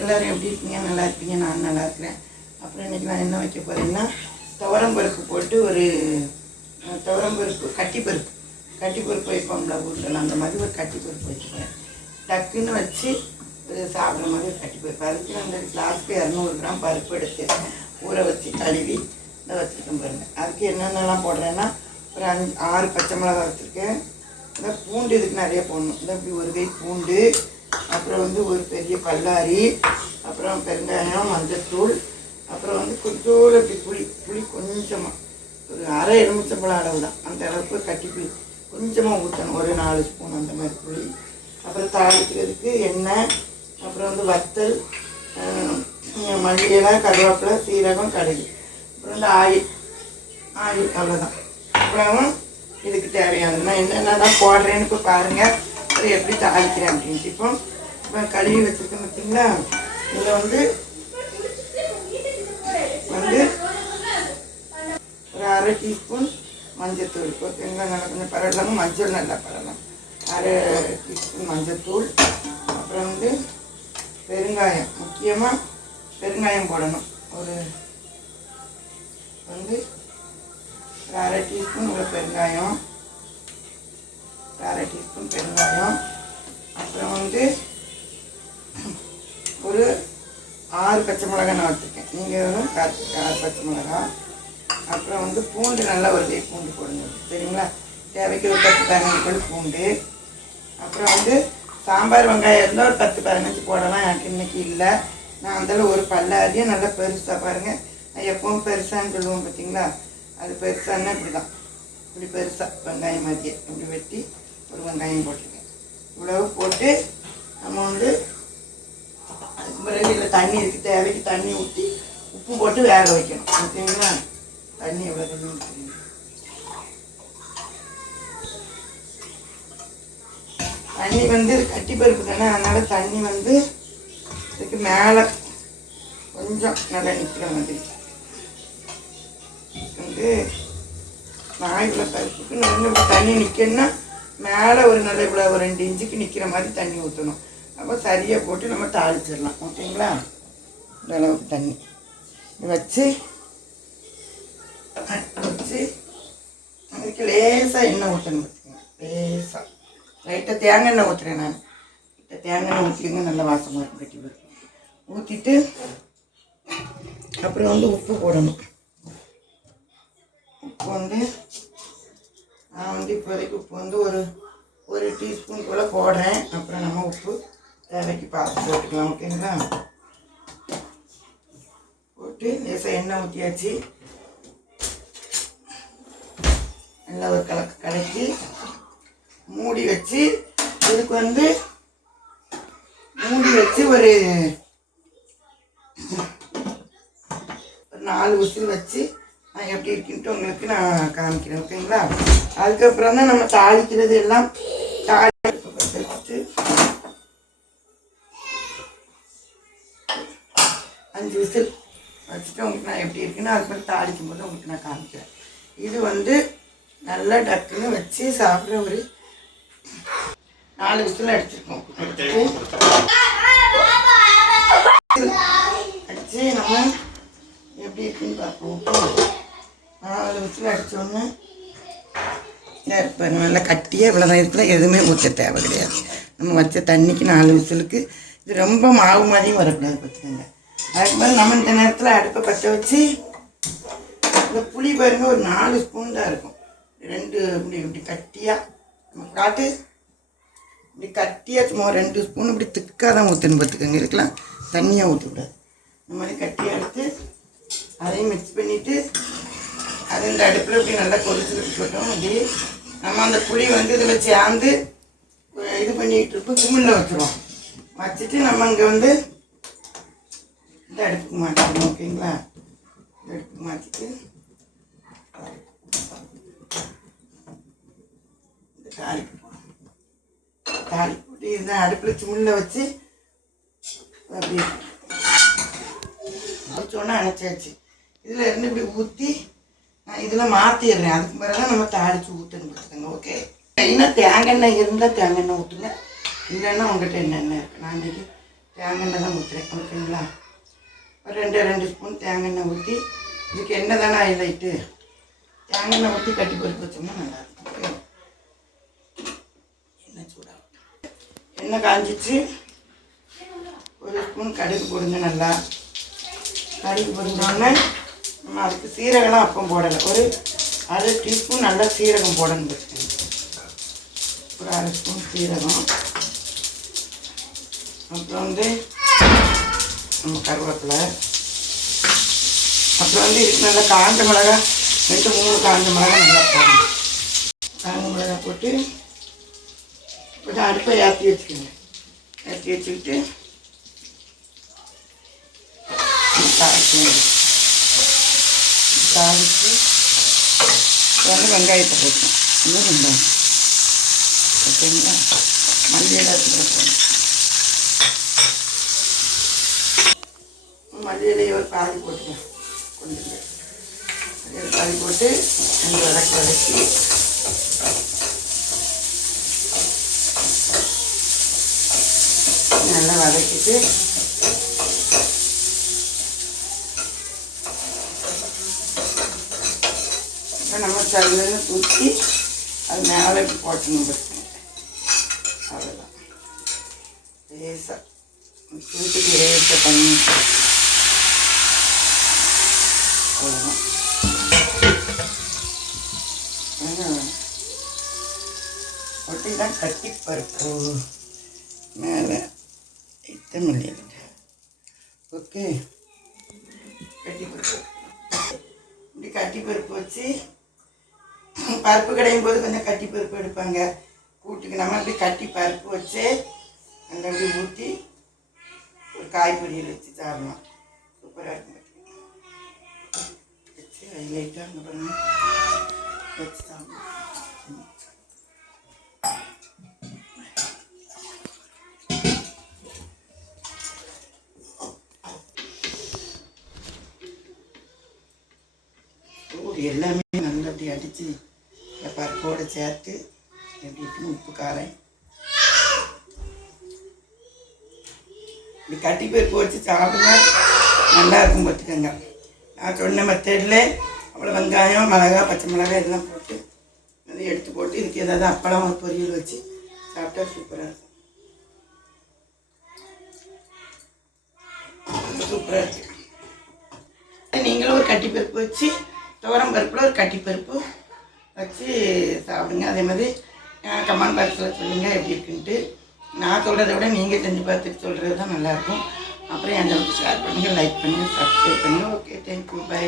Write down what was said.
எல்லோரும் எப்படி இருக்கீங்க? நல்லா இருப்பீங்க, நான் நல்லா இருக்கிறேன். அப்புறம் இன்றைக்கி நான் என்ன வைக்க போகிறேன்னா, துவரம்பருப்பு போட்டு ஒரு துவரம்பருப்பு கட்டிப்பருப்பு வைப்போம்ல ஊரில், அந்த மாதிரி ஒரு கட்டிப்பருப்பு வச்சுக்கிறேன். டக்குன்னு வச்சு சாப்பிட்ற மாதிரி ஒரு கட்டிப்பருப்பு. அதுக்கு நான் அந்த கிளாஸ்க்கு 200 கிராம் பருப்பு எடுத்து ஊற வச்சு கழுவி இதை வச்சுருக்கேன் பாருங்கள். அதுக்கு என்னென்னலாம் போடுறேன்னா, ஒரு 6 பச்சை மிளகாய் வச்சுருக்கேன். இந்த பூண்டு இதுக்கு நிறைய போடணும். இந்த இப்படி ஒரு கை பூண்டு, அப்புறம் ஒரு பெரிய பல்லாரி, அப்புறம் பெருங்காயம், மஞ்சத்தூள், அப்புறம் கொஞ்சோடு இப்படி புளி கொஞ்சமாக ஒரு அரை எலுமிச்சம்பழம் அளவு தான், அந்த அளவுக்கு கட்டி கொஞ்சமாக ஊற்றணும். ஒரு 4 ஸ்பூன் அந்த மாதிரி புளி. அப்புறம் தாளிக்கிறதுக்கு எண்ணெய், அப்புறம் வத்தல், மல்லி இலை, கருவேப்பிலை, சீரகம், கடுகு, அப்புறம் ஆயில் அவ்வளோதான். அப்புறம் இதுக்கு தேவையானது நான் என்னென்னதான் போடுறேன்னு இப்போ பாருங்கள். அப்புறம் எப்படி தாளிக்கிறேன் அப்படின்ட்டு. இப்போ கழுவி வச்சுருக்கேன் பார்த்தீங்களா. இதில் ஒரு அரை டீஸ்பூன் மஞ்சத்தூள் ஓகேங்களா. நல்லா கொஞ்சம் பரவலாமல் மஞ்சள் நல்லா பரவலாம். அரை டீஸ்பூன் மஞ்சத்தூள். அப்புறம் பெருங்காயம், முக்கியமாக பெருங்காயம் போடணும். ஒரு அரை டீஸ்பூன் பெருங்காயம், அரை டீஸ்பூன் பெருங்காயம். அப்புறம் ஒரு 6 பச்சை மிளகாய் நான் வச்சுருக்கேன். நீங்கள் 6 பச்சை மிளகாய். அப்புறம் பூண்டு நல்லா ஒரு கை பூண்டு போடுங்க சரிங்களா. தேவைக்கு ஒரு 10-15 பூண்டு. அப்புறம் சாம்பார் வெங்காயம் இருந்தால் ஒரு 10-15 போடலாம். எனக்கு இன்றைக்கி இல்லை. நான் அதில் ஒரு பல்லாரியும் நல்லா பெருசாக பாருங்கள். நான் எப்பவும் பெருசான்னு சொல்லுவோம் பார்த்தீங்களா, அது பெருசான்னா இப்படி தான், இப்படி பெருசாக வெங்காயம் மாதிரியே இப்படி வெட்டி ஒரு வெங்காயம் போட்டிருக்கேன். இவ்வளவு போட்டு நம்ம அதுக்கு பிறகு இதில் தண்ணி இருக்குது, தேவைக்கு தண்ணி ஊற்றி உப்பு போட்டு வேக வைக்கணும் ஓகேங்களா. தண்ணி எவ்வளோ தண்ணி ஊற்றுறீங்க. தண்ணி கட்டி பருப்பு தானே, அதனால் தண்ணி இதுக்கு மேலே கொஞ்சம் நல்லா நிற்கிற மாதிரி. நான் இவ்வளோ பருப்புக்கு நல்ல தண்ணி நிற்கணும்னா மேலே ஒரு நல்ல இவ்வளோ ஒரு 2 இன்ச்சுக்கு நிற்கிற மாதிரி தண்ணி ஊற்றணும். அப்போ சரியாக போட்டு நம்ம தாளிச்சிடலாம் ஓகேங்களா. இந்த அளவுக்கு தண்ணி வச்சு அதுக்கு லேசாக எண்ணெய் ஊற்றணும் பார்த்துக்கோங்க. லேசாக லைட்டாக தேங்காய் எண்ணெய் ஊற்றுறேன் நான். தேங்காய் எண்ணெய் ஊற்றிங்க நல்லா வாசமாக இருக்கும். கட்டி பருப்பு ஊற்றிட்டு அப்புறம் உப்பு போடணும். உப்பு நான் இப்போதைக்கு உப்பு ஒரு டீஸ்பூன் போல் போடுறேன். அப்புறம் நம்ம உப்பு தேவைக்கு பார்த்து போட்டுக்கலாம் ஓகேங்களா. போட்டு லேசாக எண்ணெய் ஊற்றியாச்சு. நல்லா ஒரு கலக்கி மூடி வச்சு இதுக்கு மூடி வச்சு ஒரு 4 விசில் வச்சு நான் எப்படி இருக்குன்ட்டு உங்களுக்கு நான் காமிக்கிறேன் ஓகேங்களா. அதுக்கப்புறம் தான் நம்ம தாளிக்கிறது எல்லாம் வச்சுட்டு 5 விசில் வச்சுட்டு உங்களுக்கு நான் எப்படி இருக்குன்னு அதுக்கப்புறம் தாளிக்கும் போது உங்களுக்கு நான் காமிக்கிறேன். இது நல்லா டக்குன்னு வச்சு சாப்பிட்ற ஒரு 4 விசில் அடிச்சிருக்கோம். அடித்து நம்ம எப்படி இருக்குன்னு பார்ப்போம். 4 விசில் அடித்தோன்னு இருப்பாங்க. நல்லா கட்டியாக இவ்வளோ தான் இருக்குல்ல, எதுவுமே ஊற்ற தேவை கிடையாது. நம்ம வச்ச தண்ணிக்கு 4 விசிலுக்கு இது ரொம்ப மாவு மாதிரியும் வரக்கூடாது பார்த்துக்கோங்க. அதுக்கு மேலே நம்ம இந்த நேரத்தில் அடுப்பை பற்ற வச்சு இந்த புளி பாருங்க ஒரு 4 ஸ்பூன் தான் இருக்கும். 2 இப்படி கட்டியாக நம்ம காட்டு இப்படி கட்டியாக சும்மா 2 ஸ்பூன் இப்படி திக்காக தான் ஊற்றணும் பார்த்துக்கோங்க. இதுக்கெலாம் தண்ணியாக ஊற்றக்கூடாது. இந்த மாதிரி கட்டியாக எடுத்து அதையும் மிக்ஸ் பண்ணிவிட்டு அது இந்த அடுப்பில் இப்படி நல்லா கொதிச்சுக்கிட்டு போட்டோம். அப்படி நம்ம அந்த புளி இதில் சேர்ந்து இது பண்ணிக்கிட்டு இருப்போம். குமிழில் வச்சுருவோம். வச்சுட்டு நம்ம இங்கே இந்த அடுப்புக்கு மாற்றிக்கணும் ஓகேங்களா. இந்த அடுப்புக்கு மாற்றிட்டு தாளி போட்டு இதுதான் அடுப்பில் சிம்மில் வச்சு அப்படி வச்சோன்னா அணைச்சாச்சு. இதில் இருந்து இப்படி ஊற்றி நான் இதில் மாற்றிடுறேன். அதுக்கு பிறகு தான் நம்ம தாளித்து ஊற்றணும் பார்த்துக்கோங்க ஓகே. இன்னும் தேங்காய் எண்ணெய் இருந்தால் தேங்காய் எண்ணெய் ஊற்றுங்க, இல்லைன்னா உங்கள்கிட்ட என்னென்ன இருக்குது. நான் இன்றைக்கி தேங்காய் எண்ணெய் தான் ஊற்றுறேன். ஓகேங்களா? ஒரு ரெண்டு ஸ்பூன் தேங்காய் எண்ணெய் ஊற்றி, இதுக்கு எண்ணெய் தானே ஹைலைட்டு. தேங்காய் எண்ணெய் ஊற்றி கட்டி பருப்பு வச்சோம்னா நல்லாயிருக்கும். ஓகே, எண்ணெய் சூடாகும். எண்ணெய் காஞ்சிச்சு. ஒரு ஸ்பூன் கடுகு போடுங்க. நல்லா கடுகு பொரிஞ்சோடனே நம்ம அதுக்கு சீரகம்லாம் அப்பம் போடலை. ஒரு அரை டீஸ்பூன் நல்லா சீரகம் போடணும். வச்சுக்கோங்க. ஒரு அரை ஸ்பூன் சீரகம். அப்புறம் நம்ம கருவேப்பிலை. அப்புறம் இதுக்கு நல்லா காஞ்ச மிளகா 2-3 காஞ்ச மிளகா நல்லா போடணும். காஞ்ச மிளகா போட்டு கொஞ்சம் அடுப்பை ஏற்றி வச்சுக்கோங்க. ஏற்றி வச்சுக்கிட்டு தாளித்து வெங்காயத்தை போட்டோம். இன்னும் வெங்காயம் ஓகேங்களா? மல்லியெல்லாம் போடணும். மல்லியிலையே ஒரு பாதி போட்டுக்கேன். கொஞ்சம் மல்லியில் பாதி போட்டு ரெண்டு வதக்கி நல்லா வதக்கிட்டு நம்ம சல்லுன்னு தூக்கி அது மேலே போட்டணும். அவ்வளோதான். லேசாக தூக்கிட்டு லேசாக பண்ணி அவ்வளோதான். ஒட்டி தான் கட்டி பருப்பு மேலே இத்தமல்லி. ஓகே, கட்டி பருப்பு. இப்படி கட்டி பருப்பு வச்சு பருப்பு கடையும் போது கொஞ்சம் கட்டி பருப்பு எடுப்பாங்க கூட்டுக்கு. நம்ம இப்படி கட்டி பருப்பு வச்சு அந்த அப்படி ஊற்றி ஒரு காய் பொரியல் வச்சு சாப்பிடலாம். சூப்பராக இருக்கும். வச்சு ஹைலைட்டாக அங்கே பண்ணி வச்சு சாப்பிடலாம். எல்லாமே நல்லா அப்படி அடித்து இந்த பருப்போடு சேர்த்து எப்படி இருக்குன்னு உப்பு காரம் இப்படி கட்டி பருப்பு வச்சு சாப்பிடுங்க. நல்லா இருக்கும். பார்த்துக்கோங்க. நான் சொன்ன மெத்தடில் அவ்வளோ வெங்காயம், மிளகா, பச்சை மிளகாய் இதெல்லாம் போட்டு அதை எடுத்து போட்டு இதுக்கு ஏதாவது அப்பளம் ஒரு பொரியல் வச்சு சாப்பிட்டா சூப்பராக இருக்கும். சூப்பராக இருக்கு. நீங்களும் ஒரு கட்டி பருப்பு வச்சு துவரம் பருப்பில் ஒரு கட்டி பருப்பு வச்சு சாப்பிடுங்க. அதே மாதிரி கமெண்ட் பாக்ஸில் சொல்லுங்கள் எப்படி இருக்குன்ட்டு. நான் சொல்கிறத விட நீங்கள் செஞ்சு பார்த்துட்டு சொல்கிறது தான் நல்லாயிருக்கும். அப்புறம் என் சேனலுக்கு ஷேர் பண்ணுங்கள், லைக் பண்ணுங்கள், சப்ஸ்கிரைப் பண்ணுங்கள். Okay, thank you, by.